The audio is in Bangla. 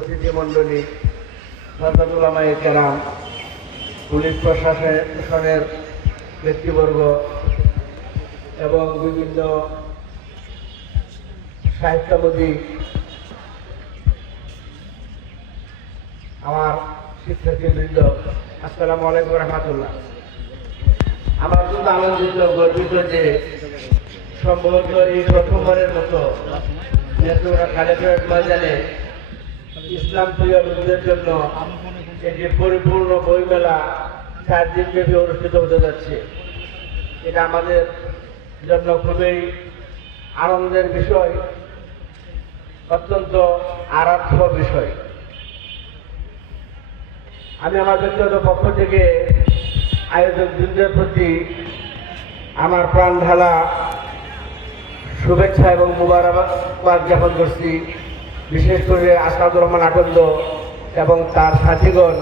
অতিথিমণ্ডলী, হযরত উলামায়ে কেরাম, পুলিশ প্রশাসনের ব্যক্তিবর্গ এবং বিভিন্ন সাহিত্যবাদী, আমার শিক্ষার্থীবৃন্দ, আসসালামু আলাইকুম রহমতুল্লাহ। আমরা অত্যন্ত আনন্দিত, গর্বিত যে সম্ভবত এই প্রথমবারের মতো নেত্রকোনা কালেক্টরেট ময়দানে ইসলাম প্রিয় লোকদের জন্য একটি পরিপূর্ণ বইমেলা 4 দিনব্যাপী অনুষ্ঠিত হতে যাচ্ছে। এটা আমাদের জন্য খুবই আনন্দের বিষয়, অত্যন্ত আরাধ্য বিষয়। আমি আমার ব্যক্তিগত পক্ষ থেকে আয়োজকবৃন্দের প্রতি আমার প্রাণ ঢালা শুভেচ্ছা এবং মুবারকবাদ জ্ঞাপন করছি। বিশেষ করে আসাদুর রহমান আকন্দ এবং তার সাথীগণ